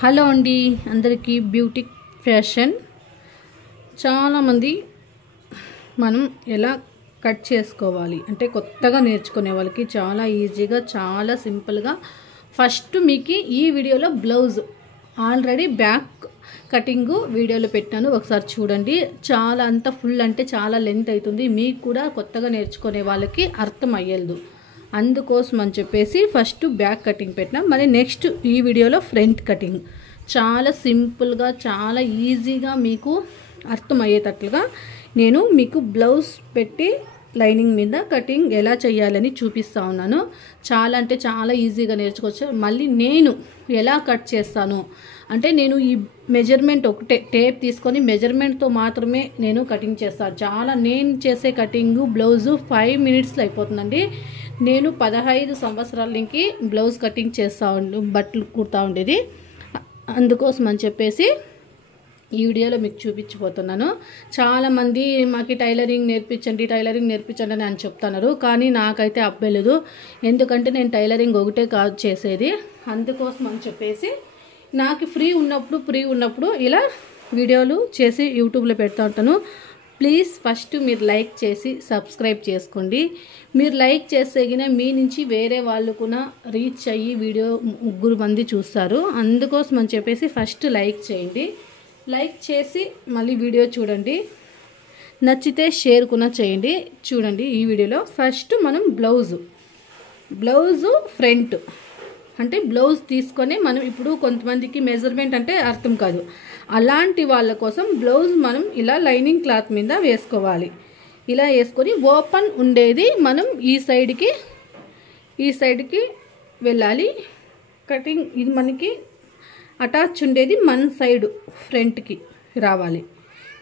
Hello అండి అందరికీ beauty fashion చాలామంది మనం ఎలా కట్ చేసుకోవాలి అంటే కొత్తగా నేర్చుకునే వాళ్ళకి చాలా ఈజీగా చాలా సింపుల్గా ఫస్ట్ మీకు ఈ వీడియోలో బ్లౌజ్ ఆల్రెడీ బ్యాక్ కటింగ్ వీడియోలో పెట్టాను ఒకసారి చూడండి చాలా అంత ఫుల్ అంటే చాలా లెంత్ అవుతుంది మీకు కూడా కొత్తగా నేర్చుకునే వాళ్ళకి అర్థం అయ్యేది అందుకోసం అని చెప్పేసి ఫస్ట్ బ్యాక్ కటింగ్ పెట్టినా మరి నెక్స్ట్ ఈ వీడియోలో ఫ్రంట్ కటింగ్ చాలా సింపుల్గా చాలా ఈజీగా మీకు అర్థమయ్యేటట్లుగా నేను మీకు బ్లౌజ్ పెట్టి లైనింగ్ మీద కటింగ్ ఎలా చేయాలని చూపిస్తా ఉన్నాను చాలా అంటే చాలా ఈజీగా నేర్చుకోవచ్చు మళ్ళీ నేను ఎలా కట్ చేస్తాను అంటే నేను ఈ మెజర్మెంట్ ఒకటే టేప్ తీసుకొని మెజర్మెంట్తో మాత్రమే నేను కటింగ్ చేస్తాను చాలా నేను చేసే కటింగ్ బ్లౌజు 5 మినిట్స్లో అయిపోతుందండి నేను 15 సంవత్సరాల నుంచి బ్లౌజ్ కటింగ్ చేస్తూ బట్టలు కుడతా ఉండేది అందుకోసం అని చెప్పేసి ఈ వీడియోలో మీకు చూపించిపోతున్నాను చాలామంది మాకు టైలరింగ్ నేర్పించండి అని చెప్తున్నారు కానీ నాకైతే అబ్బలేదు ఎందుకంటే నేను టైలరింగ్ ఒకటే కాదు చేసేది అందుకోసం అని చెప్పేసి నాకు ఫ్రీ ఉన్నప్పుడు ఇలా వీడియోలు చేసి యూట్యూబ్లో పెడతా ఉంటాను ప్లీజ్ ఫస్ట్ మీరు లైక్ చేసి సబ్స్క్రైబ్ చేసుకోండి మీరు లైక్ చేసేగిన మీ నుంచి వేరే వాళ్ళు కూడా రీచ్ అయ్యి వీడియో 3 మంది చూస్తారు అందుకోసం అని చెప్పేసి ఫస్ట్ లైక్ చేయండి లైక్ చేసి మళ్ళీ వీడియో చూడండి నచ్చితే షేర్ కూడా చేయండి చూడండి ఈ వీడియోలో ఫస్ట్ మనం బ్లౌజు ఫ్రంట్ అంటే బ్లౌజ్ తీసుకొని మనం ఇప్పుడు కొంతమందికి మెజర్మెంట్ అంటే అర్థం కాదు అలాంటి వాళ్ళ కోసం బ్లౌజ్ మనం ఇలా లైనింగ్ క్లాత్ మీద వేసుకోవాలి ఇలా వేసుకొని ఓపెన్ ఉండేది మనం ఈ సైడ్కి వెళ్ళాలి కటింగ్ ఇది మనకి అటాచ్ ఉండేది మన సైడ్ ఫ్రంట్కి రావాలి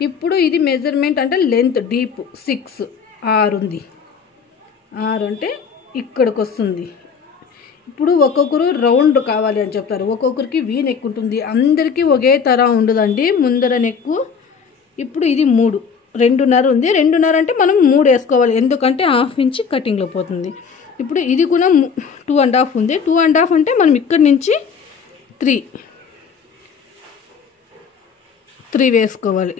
ఇప్పుడు ఇది మెజర్మెంట్ అంటే లెంత్ డీప్ 6 ఉంది 6 అంటే ఇక్కడికి వస్తుంది ఇప్పుడు ఒక్కొక్కరు రౌండ్ కావాలి అని చెప్తారు ఒక్కొక్కరికి వీ నెక్ ఉంటుంది అందరికీ ఒకే తర ఉండదండి ముందర నెక్కు ఇప్పుడు ఇది 2.5 ఉంది 2.5 అంటే మనం 3 వేసుకోవాలి ఎందుకంటే 1/2 ఇంచ్ కటింగ్లో పోతుంది ఇప్పుడు ఇది కూడా 2.5 ఉంది 2.5 అంటే మనం ఇక్కడి నుంచి 3 వేసుకోవాలి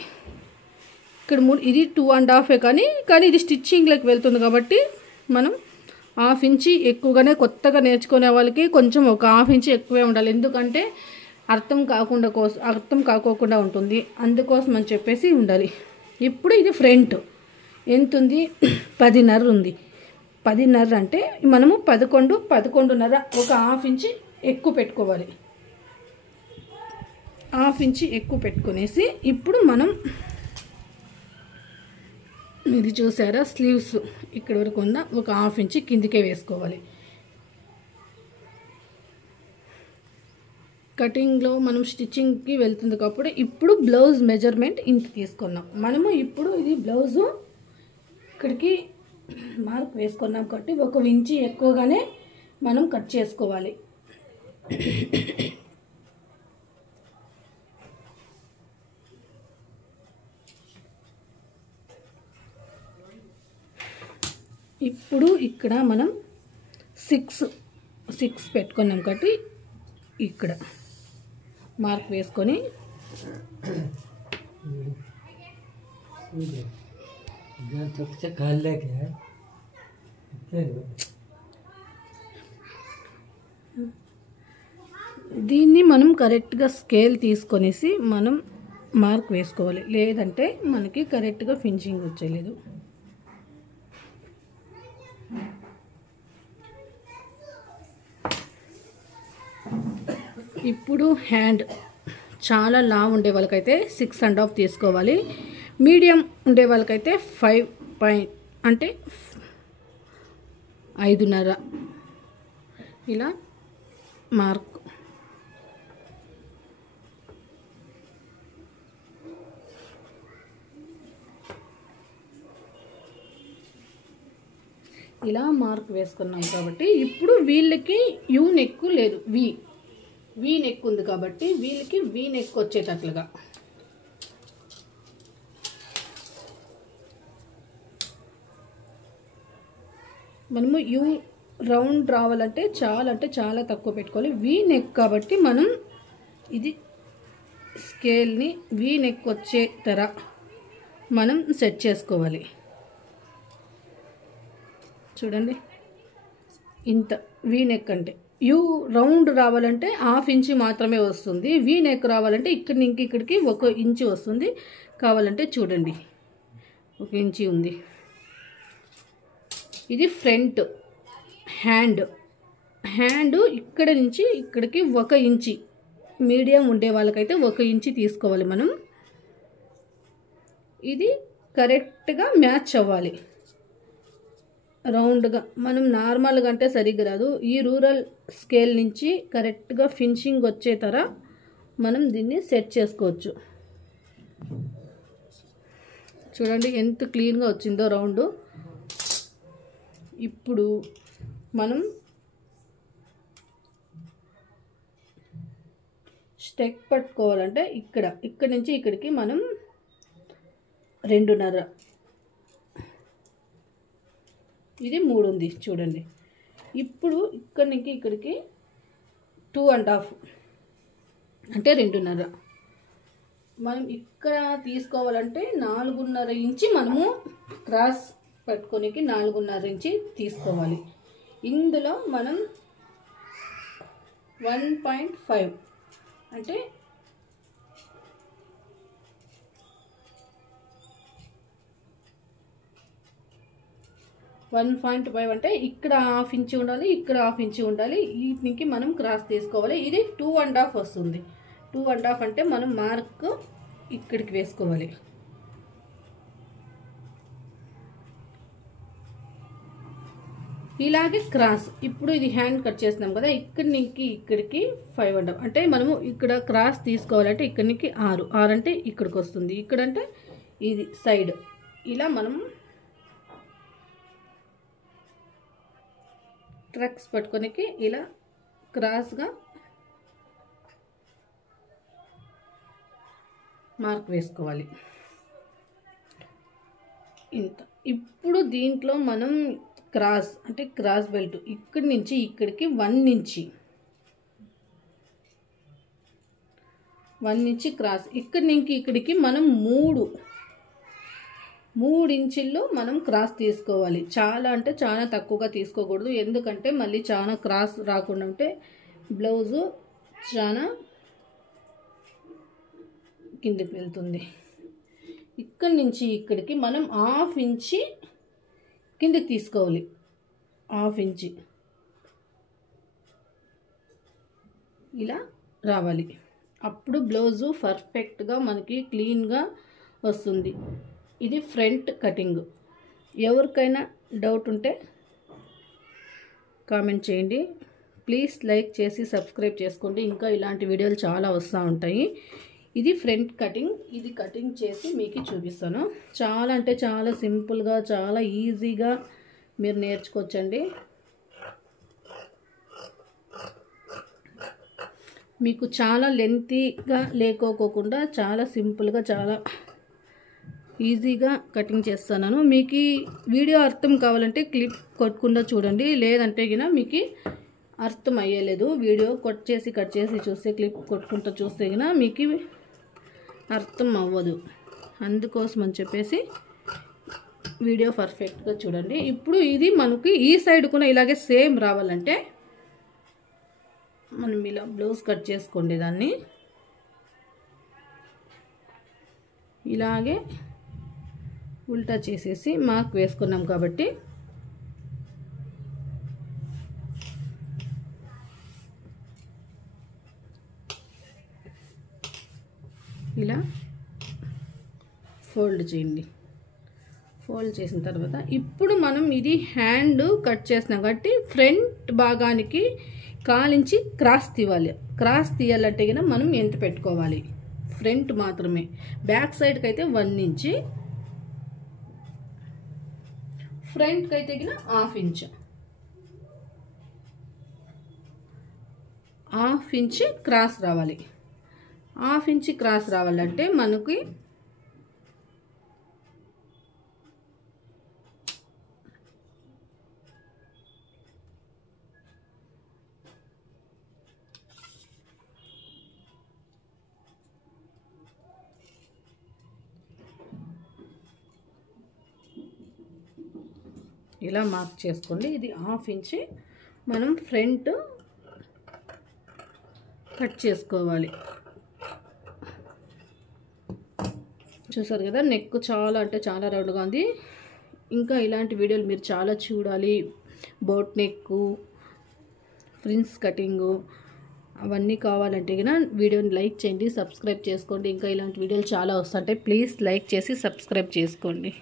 ఇక్కడ 3 ఇది 2.5 కానీ ఇది స్టిచ్చింగ్లోకి వెళ్తుంది కాబట్టి మనం 1/2 ఇంచ్ ఎక్కువగానే కొత్తగా నేర్చుకునే వాళ్ళకి కొంచెం ఒక 1/2 ఇంచ్ ఎక్కువే ఉండాలి ఎందుకంటే అర్థం కాకోకుండా ఉంటుంది అందుకోసం అని చెప్పేసి ఉండాలి ఇప్పుడు ఇది ఫ్రంట్ ఎంత ఉంది 10.5 ఉంది 10.5 అంటే మనము 11.5 ఒక 1/2 ఇంచ్ ఎక్కువ పెట్టుకోవాలి 1/2 ఇంచ్ ఎక్కువ పెట్టుకునేసి ఇప్పుడు మనం ఇది చూసారా స్లీవ్స్ ఇక్కడ వరకు ఉన్న ఒక 1/2 ఇంచ్ కిందికే వేసుకోవాలి కటింగ్లో మనం స్టిచ్చింగ్కి వెళ్తుంది కాబట్టి ఇప్పుడు బ్లౌజ్ మెజర్మెంట్ ఇంత తీసుకున్నాం మనము ఇప్పుడు ఇది బ్లౌజు ఇక్కడికి మార్క్ వేసుకున్నాం కాబట్టి 1 ఇంచ్ ఎక్కువగానే మనం కట్ చేసుకోవాలి ఇప్పుడు ఇక్కడ మనం 6 పెట్టుకున్నాం కాబట్టి ఇక్కడ మార్క్ వేసుకొని దీన్ని మనం కరెక్ట్గా స్కేల్ తీసుకొనేసి మనం మార్క్ వేసుకోవాలి లేదంటే మనకి కరెక్ట్గా ఫినిషింగ్ వచ్చేలేదు ఇప్పుడు హ్యాండ్ చాలా లావ్ ఉండే వాళ్ళకైతే 6.5 తీసుకోవాలి మీడియం ఉండే వాళ్ళకైతే 5 అంటే 5.5 ఇలా మార్క్ ఇలా మార్క్ వేసుకున్నాం కాబట్టి ఇప్పుడు వీళ్ళకి యూ నెక్ లేదు వీ నెక్ ఉంది కాబట్టి వీళ్ళకి వీ నెక్ వచ్చేటట్లుగా మనము యూ రౌండ్ రావాలంటే చాలా తక్కువ పెట్టుకోవాలి వీ నెక్ కాబట్టి మనం ఇది స్కేల్ని వీ నెక్ వచ్చే తర మనం సెట్ చేసుకోవాలి. చూడండి, ఇంత వీ నెక్ అంటే యూ రౌండ్ రావాలంటే 1/2 ఇంచు మాత్రమే వస్తుంది. వీ నెక్ రావాలంటే ఇక్కడి నుంచి ఇక్కడికి 1 ఇంచు వస్తుంది. కావాలంటే చూడండి 1 ఇంచు ఉంది. ఇది ఫ్రంట్ హ్యాండ్ ఇక్కడ నుంచి ఇక్కడికి 1 ఇంచు, మీడియం ఉండే వాళ్ళకైతే 1 ఇంచు తీసుకోవాలి మనం. ఇది కరెక్ట్గా మ్యాచ్ అవ్వాలి. రౌండ్గా మనం నార్మల్గా అంటే సరిగ్గా రాదు. ఈ రూరల్ స్కేల్ నుంచి కరెక్ట్గా ఫినిషింగ్ వచ్చే తర మనం దీన్ని సెట్ చేసుకోవచ్చు. చూడండి ఎంత క్లీన్గా వచ్చిందో రౌండ్. ఇప్పుడు మనం స్టెక్ పట్టుకోవాలంటే ఇక్కడ నుంచి ఇక్కడికి మనం 2.5, ఇది 3 ఉంది చూడండి. ఇప్పుడు ఇక్కడి నుంచి ఇక్కడికి 2.5 అంటే 2.5. మనం ఇక్కడ తీసుకోవాలంటే 4.5 ఇంచు మనము క్రాస్ పట్టుకోనికి 4.5 ఇంచు తీసుకోవాలి. ఇందులో మనం 1.5 అంటే 1.5 అంటే ఇక్కడ 1/2 ఇంచు ఉండాలి, ఇక్కడ 1/2 ఇంచు ఉండాలి. వీటికి మనం క్రాస్ తీసుకోవాలి. ఇది 2.5 వస్తుంది. 2.5 అంటే మనం మార్క్ ఇక్కడికి వేసుకోవాలి. ఇలాగే క్రాస్. ఇప్పుడు ఇది హ్యాండ్ కట్ చేస్తున్నాం కదా, ఇక్కడి నుంచి ఇక్కడికి 5.5 అంటే మనము ఇక్కడ క్రాస్ తీసుకోవాలంటే ఇక్కడి నుంచి 6 అంటే ఇక్కడికి వస్తుంది. ఇక్కడంటే ఇది సైడ్. ఇలా మనం ట్రక్స్ పట్టుకోనికి ఇలా క్రాస్గా మార్క్ వేసుకోవాలి. ఇంత. ఇప్పుడు దీంట్లో మనం క్రాస్ అంటే క్రాస్ బెల్ట్ ఇక్కడి నుంచి ఇక్కడికి 1 ఇంచు క్రాస్. ఇక్కడి నుంచి ఇక్కడికి మనం 3 ఇంచుల్లో మనం క్రాస్ తీసుకోవాలి. చాలా అంటే చాలా తక్కువగా తీసుకోకూడదు, ఎందుకంటే మళ్ళీ చాలా క్రాస్ రాకుండా ఉంటే బ్లౌజు చాలా కిందకి వెళ్తుంది. ఇక్కడి నుంచి ఇక్కడికి మనం 1/2 ఇంచు కిందకి తీసుకోవాలి. 1/2 ఇంచు ఇలా రావాలి. అప్పుడు బ్లౌజు పర్ఫెక్ట్గా మనకి క్లీన్గా వస్తుంది. ఇది ఫ్రంట్ కటింగ్. ఎవరికైనా డౌట్ ఉంటే కామెంట్ చేయండి. ప్లీజ్ లైక్ చేసి సబ్స్క్రైబ్ చేసుకోండి. ఇంకా ఇలాంటి వీడియోలు చాలా వస్తూ ఉంటాయి. ఇది ఫ్రంట్ కటింగ్. ఇది కటింగ్ చేసి మీకు చూపిస్తాను. చాలా అంటే చాలా సింపుల్గా, చాలా ఈజీగా మీరు నేర్చుకోవచ్చండి. మీకు చాలా లెంతీగా లేకోకుండా చాలా సింపుల్గా, చాలా ఈజీగా కటింగ్ చేస్తున్నాను. మీకు ఈ వీడియో అర్థం కావాలంటే క్లిప్ కొట్టకుండా చూడండి, లేదంటే గిన మీకు అర్థం అయ్యలేదు. వీడియో కట్ చేసి చూస్తే, క్లిప్ కొట్టుకుంటూ చూస్తే గిన మీకు అర్థం అవ్వదు. అందుకోసం అని చెప్పేసి వీడియో పర్ఫెక్ట్గా చూడండి. ఇప్పుడు ఇది మనకి ఈ సైడ్ కూడా ఇలాగే సేమ్ రావాలంటే మనం ఇలా బ్లౌజ్ కట్ చేసుకోండి. దాన్ని ఇలాగే ఉల్టా చేసేసి మార్క్ వేసుకున్నాం కాబట్టి ఇలా ఫోల్డ్ చేయండి. ఫోల్డ్ చేసిన తర్వాత ఇప్పుడు మనం ఇది హ్యాండ్ కట్ చేస్తున్నాం కాబట్టి ఫ్రంట్ భాగానికి 1/4 ఇంచు క్రాస్ తీయాలి. క్రాస్ తీయాలంటే కనుక మనం ఎంత పెట్టుకోవాలి? ఫ్రంట్ మాత్రమే. బ్యాక్ సైడ్కి అయితే 1 ఇంచు, ఫ్రంట్కి అయితే కనుక 1/2 ఇంచు. 1/2 ఇంచు క్రాస్ రావాలి. 1/2 ఇంచు క్రాస్ రావాలంటే మనకి ఇలా మార్క్ చేసుకోండి. ఇది 1/2 ఇంచ్ మనం ఫ్రంట్ కట్ చేసుకోవాలి. చూసారు కదా, నెక్ చాలా అంటే చాలా రౌండ్గా ఉంది. ఇంకా ఇలాంటి వీడియోలు మీరు చాలా చూడాలి. బోట్ నెక్, ఫ్రిన్స్ కటింగు అవన్నీ కావాలంటే కనుక వీడియోని లైక్ చేయండి, సబ్స్క్రైబ్ చేసుకోండి. ఇంకా ఇలాంటి వీడియోలు చాలా వస్తుంటాయి. ప్లీజ్ లైక్ చేసి సబ్స్క్రైబ్ చేసుకోండి.